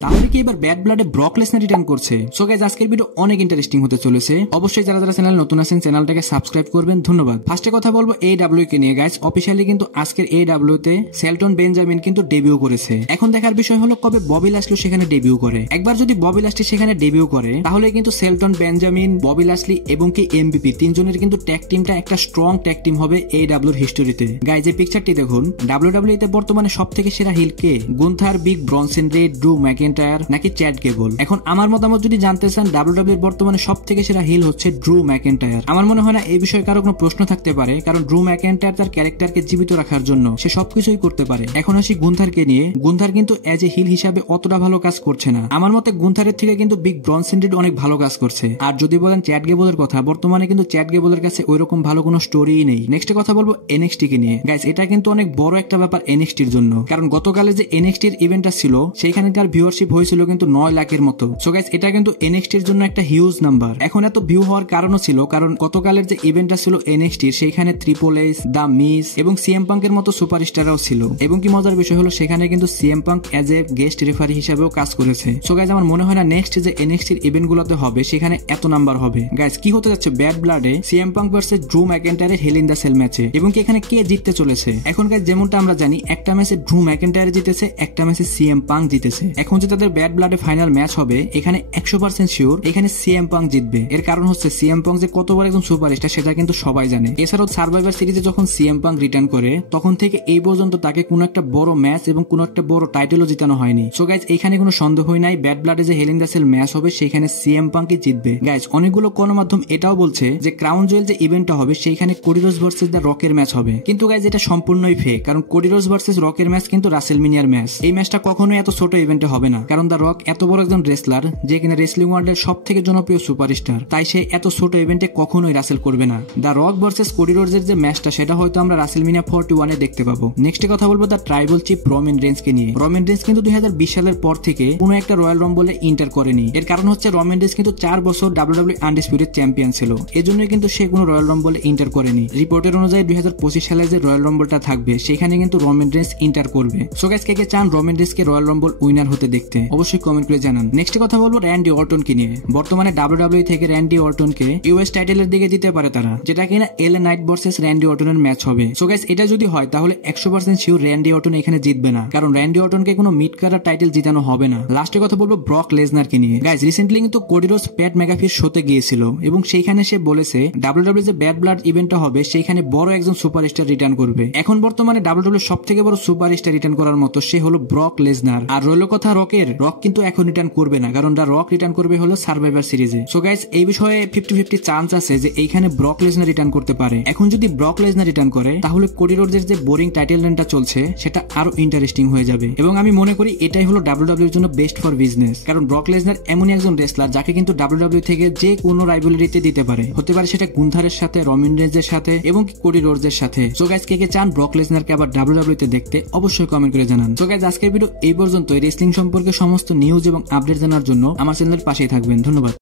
তাহলে কি এবার ব্যাড ব্লাডে ব্রক লেসনার রিটার্ন করছে? সো গাইস, আজকের ভিডিও অনেক ইন্টারেস্টিং হতে চলেছে। অবশ্যই যারা যারা চ্যানেল নতুন আছেন চ্যানেলটাকে সাবস্ক্রাইব করবেন, ধন্যবাদ। ফার্স্টে কথা বলবো AEW কে নিয়ে। গাইস, অফিশিয়ালি কিন্তু আজকের AEW তে শেলটন বেঞ্জামিন কিন্তু ডেবিউ করেছে। এখন দেখার বিষয় হলো কবে ববি লাসলি সেখানে ডেবিউ করে। একবার যদি ববি লাসলি সেখানে ডেবিউ করে তাহলে কিন্তু শেলটন বেঞ্জামিন, ববি লাসলি এবং কি MVP তিনজনের কিন্তু ট্যাগ টিমটা একটা স্ট্রং ট্যাগ টিম হবে AEW এর হিস্টোরিতে। গাইস, এই পিকচারটি দেখুন। WWE তে বর্তমানে সবথেকে সেরা হিল কে? গুন্থার, বিগ ব্রনসন রেড, ড্রু ম্যাকেন্টায়ার নাকি চ্যাড গেবল? এখন আমার মতামত যদি জানতে চান, WWE এর বর্তমানে সবথেকে সেরা হিল হচ্ছে ড্রু ম্যাকেন্টায়ার। আমার মনে হয় না এই বিষয়ে কারো কোনো প্রশ্ন থাকতে পারে, কারণ ড্রু ম্যাকেন্টায়ার তার ক্যারেক্টারকে জীবিত রাখার জন্য সে সবকিছুই করতে পারে। এখন আসি গুন্থারকে নিয়ে। গুন্থার কিন্তু এজ এ হিল হিসাবে অতটা ভালো কাজ করছে না। আমার মতে গুন্থারের থেকে কিন্তু বিগ ব্রনসন রেড অনেক ভালো কাজ করছে। আর যদি বলেন চ্যাড গেবলের কথা, বর্তমানে কিন্তু চ্যাড গেবলের কাছে ওইরকম ভালো কোনো স্টোরিই নেই। নেক্সট কথা বলবো NXT কে নিয়ে। গাইস, এটা কিন্তু অনেক বড় একটা ব্যাপার NXT এর জন্য, কারণ গতকালে যে NXT এর ইভেন্টটা ছিল সেইখানকার ভিউয়ারশিপ হয়েছিল কিন্তু 9 লাখের মতো। সো গাইস, এটা কিন্তু NXT এর জন্য একটা হিউজ নাম্বার। এখন এত ভিউ হওয়ার কারণও ছিল কারণ গতকালের যে ইভেন্টটা ছিল NXT সেইখানে ট্রিপল এইচ, দা মিস এবং CM পাঙ্ক এর মতো সুপারস্টাররাও ছিল। এবং কি মজার বিষয় হলো সেখানে কিন্তু CM punk as a guest referee হিসেবেও কাজ করেছে। সো গাইস, আমার মনে হয় না নেক্সট যে NXT এর ইভেন্ট গুলোতে হবে সেখানে এত নাম্বার হবে। গাইস, কি হতে যাচ্ছে ব্যাড ব্লাডে CM পাঙ্ক ভার্সেস ড্রু ম্যাকেন্টায়ারের হেল ইন দা সেল ম্যাচে? এবং কি এখানে কে জিততে চলেছে? এখন গাইস, যেমনটা আমরা জানি একটা ম্যাচে ড্রু ম্যাকেন্টায়ার জিতেছে, একটা ম্যাচে CM পাঙ্ক জিতেছে। এখন যে তাদের ব্যাড ব্লাডে ফাইনাল ম্যাচ হবে এখানে 100% শিওর এখানে CM পাঙ্ক জিতবে। এর কারণ হচ্ছে CM পাঙ্ক যে কত বড় একজন সুপারস্টার সেটা কিন্তু সবাই জানে। এছাড়াও সার্ভাইভার সিরিজে যখন CM পাঙ্ক রিটার্ন করে তখন থেকে এই পর্যন্ত তাকে কোনো একটা বড় ম্যাচ এবং কোনো একটা বড় টাইটেলও জিতানো হয়নি। সো গাইস, এখানে কোনো সন্দেহই নাই ব্যাড ব্লাডে যে হেল ইন দা সেল ম্যাচ হবে সেখানে CM পাঙ্কই জিতবে। গাইস, অনেকগুলো গণমাধ্যম এটাও বলছে যে ক্রাউন জুয়েল যে ইভেন্টটা হবে সেইখানে কোডি রোজ ভার্সেস দ্য রকের ম্যাচ হবে। কিন্তু গাইস, এটা সম্পূর্ণই ফেক, কারণ কোডি রোজ ভার্সেস রকের ম্যাচ কিন্তু রাসেলমিনিয়ার ম্যাচ। এই ম্যাচটা কখনোই এত ছোট ইভেন্টে হবে না, কারণ দ্য রক এত বড় একজন রেসলার যে কিনা রেসলিং ওয়ার্ল্ডের সব থেকে জনপ্রিয় সুপারস্টার, তাই সে এত ছোট ইভেন্টে কখনোই রাসেল করবে না। দ্য রক ভার্সেস কোডি রোডসের যে ম্যাচটা সেটা হয়তো আমরা রাসেলমিনিয়া 41 এ দেখতে পাবো। নেক্সট কথা বলবো the tribal chief Roman Reigns কে নিয়ে। রোমান রেন্স কিন্তু 2020 সালের পর থেকে কোনো একটা রয়্যাল রাম্বলে এন্টার করেনি। এর কারণ হচ্ছে রোমান রেন্স কিন্তু 4 বছর WWE আনডিসপিউটেড চ্যাম্পিয়ন ছিল, এজন্যই কিন্তু সে কোনো রয়্যাল রাম্বলে এন্টার করেনি। রিপোর্টের অনুযায়ী 2025 সালে যে রয়্যাল রাম্বলটা থাকবে সেখানে কিন্তু রোমান রেন্স এন্টার করবে। সো গাইস, কে কে চান রোমান রেন্সকে রয়্যাল রাম্বল উইনার হতে দেখতে অবশ্যই কমেন্ট করে জানান। নেক্সট কথা বলবো র্যান্ডি অর্টন কে নিয়ে। বর্তমানে WWE থেকে র্যান্ডি অর্টনকে US টাইটেলের দিকে দিতে পারে তারা, যেটা কিনা LA নাইট ভার্সেস র্যান্ডি অর্টনের ম্যাচ হবে। সো গাইস, এটা যদি হয় তাহলে 100% শিওর র্যান্ডি অর্টন এখানে জিতবে না, কারণ র্যান্ডি অর্টনকে কোনো মিড কার্ডার টাইটেল জিতানো হবে না। লাস্টে কথা বলবো ব্রক লেসনার কে নিয়ে। গাইস, রিসেন্টলি কিন্তু কোডি রোডস প্যাট ম্যাকাফির শোতে গিয়েছিল এবং সেইখানে সে বলেছে WWE যে ব্যাড ব্লাড ইভেন্টটা হবে সেইখানে বড় একজন সুপারস্টার রিটার্ন করবে। এখন বর্তমানে WWE সব থেকে বড় সুপারস্টার রিটার্ন করার মতো সে হলো ব্রক লেসনার। আর রইল কথা রকের, রক কিন্তু এখন রিটার্ন করবে না, কারণ রক রিটার্ন করবে হলো সার্ভাইভার সিরিজে। সো গাইস, এই বিষয়ে 50-50 চান্স আছে যে এইখানে ব্রক লেসনার রিটার্ন করতে পারে। এখন যদি ব্রক লেসনার রিটার্ন করে তাহলে কোডি রোডসের যে বোরিং টাইটেল রেনটা চলছে সেটা আরো ইন্টারেস্টিং হয়ে যাবে। এবং আমি মনে করি এটাই হলো WWE এর জন্য বেস্ট ফর বিজনেস, কারণ ব্রক লেসনার এমনই একজন রেসলার যাকে কিন্তু WWE থেকে যে কোনো রাইভালরিতে দিতে পারে, হতে পারে সেটা গুন্থারের সাথে, রোমান রেন্সের সাথে এবং কোডি রোডসের সাথে। সো গাইস, কে কে চান ব্রক লেসনারকে আবার WWE তে দেখতে অবশ্যই কমেন্ট করে জানান। সো গাইস, আজকের ভিডিও এই পর্যন্ত। রেসলিং সম্পর্কে সমস্ত নিউজ এবং আপডেট জানার জন্য আমার চ্যানেলের পাশেই থাকবেন। ধন্যবাদ।